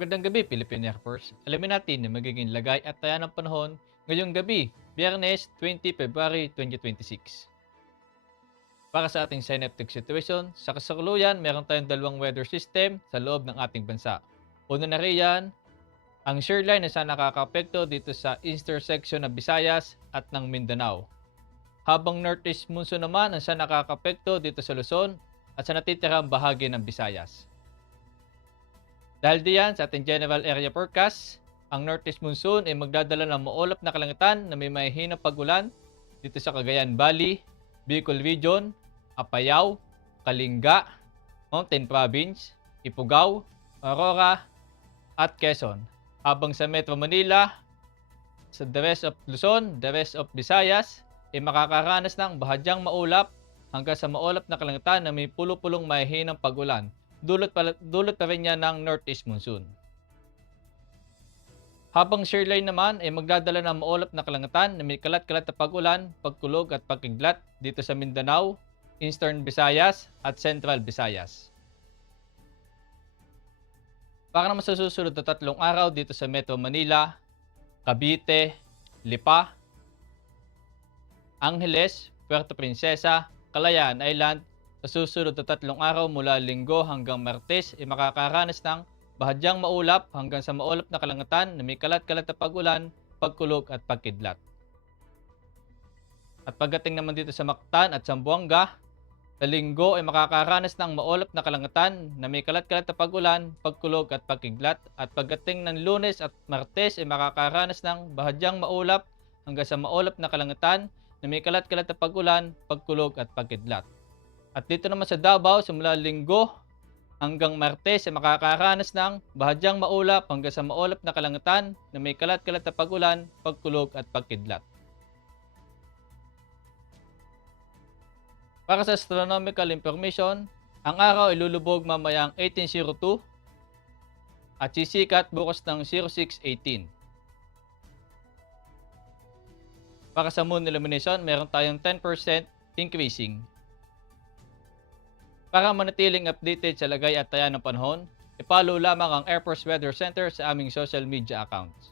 Magandang gabi, Philippine Air Force. Alamin natin yung magiging lagay at taya ng panahon ngayong gabi, Biyernes 20 February 2026. Para sa ating synaptic situation, sa kasalukuyan, meron tayong dalawang weather system sa loob ng ating bansa. Una na riyan, ang shear line na saan nakakapekto dito sa intersection ng Visayas at ng Mindanao. Habang northeast monsoon naman ang saan nakakapekto dito sa Luzon at sa natitirang bahagi ng Visayas. Dahil diyan sa ating general area forecast, ang northeast monsoon ay magdadala ng maulap na kalangitan na may mahihinang pag-ulan dito sa Cagayan Valley, Bicol Region, Apayao, Kalinga, Mountain Province, Ifugao, Aurora, at Quezon. Habang sa Metro Manila, sa the rest of Luzon, the rest of Visayas, ay makakaranas ng bahagyang maulap hanggang sa maulap na kalangitan na may pulo-pulong mahihinang pag-ulan. Dulot pa rin niya ng northeast monsoon. Habang shear line naman ay magdadala ng maulap na kalangitan na may kalat-kalat na pag-ulan, pagkulog at pagkiglat dito sa Mindanao, Eastern Visayas at Central Visayas. Para naman sa susunod na 3 araw dito sa Metro Manila, Cavite, Lipa, Angeles, Puerto Princesa, Calayan Island. Sa susunod na 3 araw mula Linggo hanggang Martes ay makakaranas ng bahagyang maulap hanggang sa maulap na kalangitan na may kalat-kalat na pag-ulan, pagkulog at pagkidlat. At pagdating naman dito sa Mactan at Zamboanga, sa Linggo ay makakaranas ng maulap na kalangitan na may kalat-kalat na pag-ulan, pagkulog at pagkidlat. At pagdating ng Lunes at Martes ay makakaranas ng bahagyang maulap hanggang sa maulap na kalangitan na may kalat-kalat na pag-ulan, pagkulog at pagkidlat. At dito naman sa Davao, simula Linggo hanggang Martes ay makakaranas ng bahagyang maulap hanggang sa maulap na kalangitan na may kalat-kalat na pag-ulan, pagkulog at pagkidlat. Para sa astronomical information, ang araw ay lulubog mamayang 1802 at sisikat bukas ng 0618. Para sa moon illumination, meron tayong 10% increasing. Para manatiling updated sa lagay at taya ng panahon, i-follow lamang ang Air Force Weather Center sa aming social media accounts.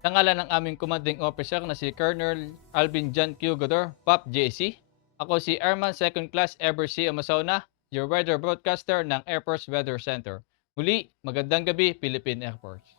Sa ngalan ng aming commanding officer na si Colonel Alvin John Q. Godor, PAP JC, ako si Airman 2nd Class Ever C. Amasona, your weather broadcaster ng Air Force Weather Center. Muli, magandang gabi, Philippine Air Force.